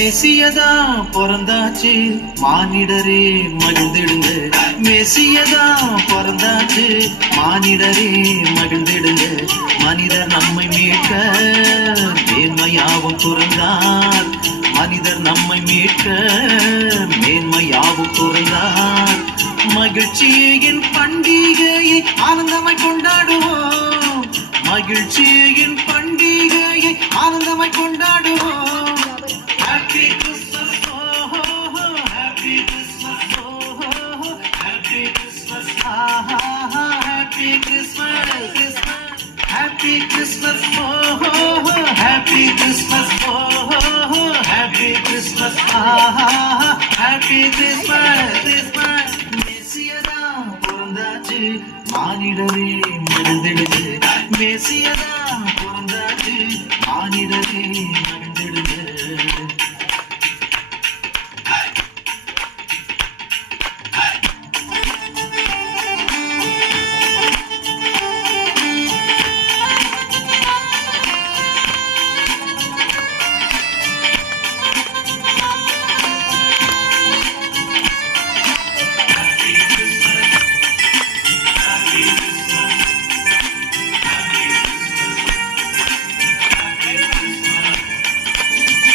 மேசியதா பிறந்தாச்சு மானிடரே மகிழ்ந்திடுங்க. மேசியதா பிறந்தாச்சு மானிடரே மகிழ்ந்திடுங்க. மனிதர் நம்மை மீட்க மேன்மையாவும் துறந்தார். மனிதர் நம்மை மீட்க மேன்மையாவும் துறந்தார். மகிழ்ச்சியின் பண்டிகையை ஆனந்தமாய் கொண்டாடுவோம். மகிழ்ச்சியின் பண்டிகையை ஆனந்தமாய் கொண்டாடுவோம். Happy Christmas, oh, oh, oh, Happy Christmas, oh, oh, oh, Happy Christmas, ah, ah, ah, Happy Christmas, Christmas, Happy Christmas, oh, oh, oh, Happy Christmas, oh, oh, oh, Happy Christmas, ah, ah, ah, Happy Christmas, Christmas. மேசியதா பிறந்தாச்சு மானிடரே மகிழ்ந்திடுங்க. மேசியதா பிறந்தாச்சு மானிடரே மகிழ்ந்திடுங்க.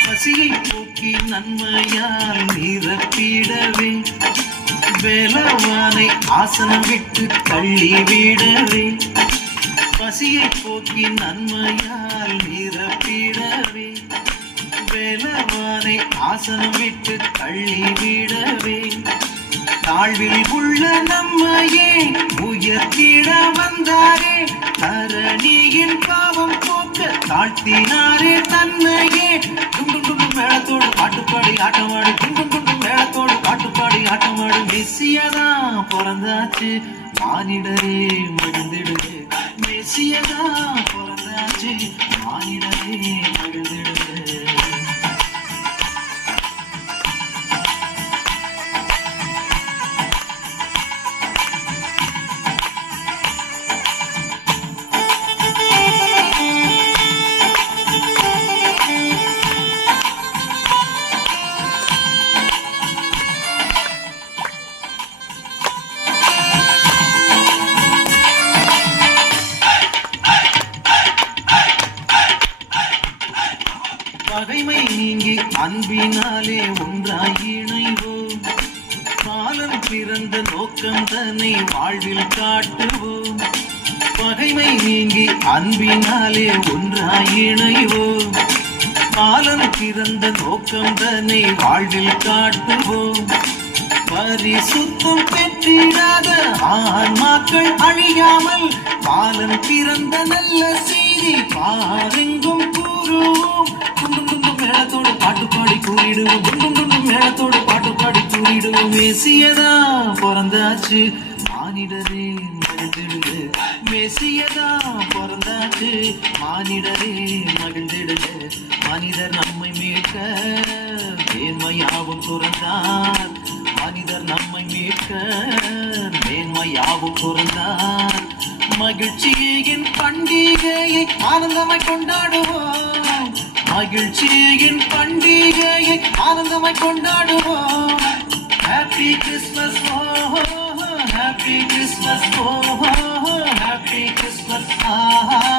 பசியை போக்கி நன்மையால் நிரப்பிடவே வேலவானை ஆசனம் விட்டு தள்ளிவிடவே. பசியை போக்கி நன்மையால் நிரப்பிடவே வேலவானை ஆசனம் விட்டு தள்ளிவிடவே. தாழ்வில் உள்ள நம்மையே உயர்த்திட வந்தாரே. தரணியின் பாவம் போக்க தாழ்த்தினாரே தன்னையே. மேளத்தோடு பாட்டுப்பாடி ஆட்டமாடு. மேளத்தோடு பாட்டுப்பாடி ஆட்டமாடு. மெசியதா பிறந்தாச்சு மானிடரே மகிழ்ந்திடுங்க. மெசியதா பிறந்தாச்சு மானிடரே மகிழ்ந்திடுங்க. பகைமை நீங்கி அன்பினாலே ஒன்றாய் இணைவோம். பாலன் பிறந்த நோக்கம் தன்னை வாழ்வில் காட்டுவோம். பகைமை நீங்கி அன்பினாலே ஒன்றாய் இணைவோம். பாலன் பிறந்த நோக்கம் தன்னை வாழ்வில் காட்டுவோம். பரிசுத்தம் பெற்றிடாத ஆன்மாக்கள் அழியாமல் பாலன் பிறந்த நல்ல செய்தி பாரெங்கும் கூறுவோம். மேளத்தோடு பாட்டுப்பாடி கூறிடுவோம். மேளத்தோடு பாட்டுப்பாடி கூறிடுவோம். மேசியதா பிறந்தாச்சு மானிடரே மகிழ்ந்திடுங்க. மேசியதா பிறந்தாச்சு மானிடரே மகிழ்ந்திடுங்க. மனிதர் நம்மை மீட்க மேன்மையாவும் துறந்தார். மனிதர் நம்மை மீட்க மேன்மையாவும் துறந்தார். மகிழ்ச்சியின் பண்டிகையை ஆனந்தமாய் கொண்டாடுவோம். மகிழ்ச்சியின் பண்டிகையை ஆனந்தமாய் கொண்டாடுவோம். Happy Christmas, oh, oh, oh, Happy Christmas, oh, oh, oh, Happy Christmas, ah.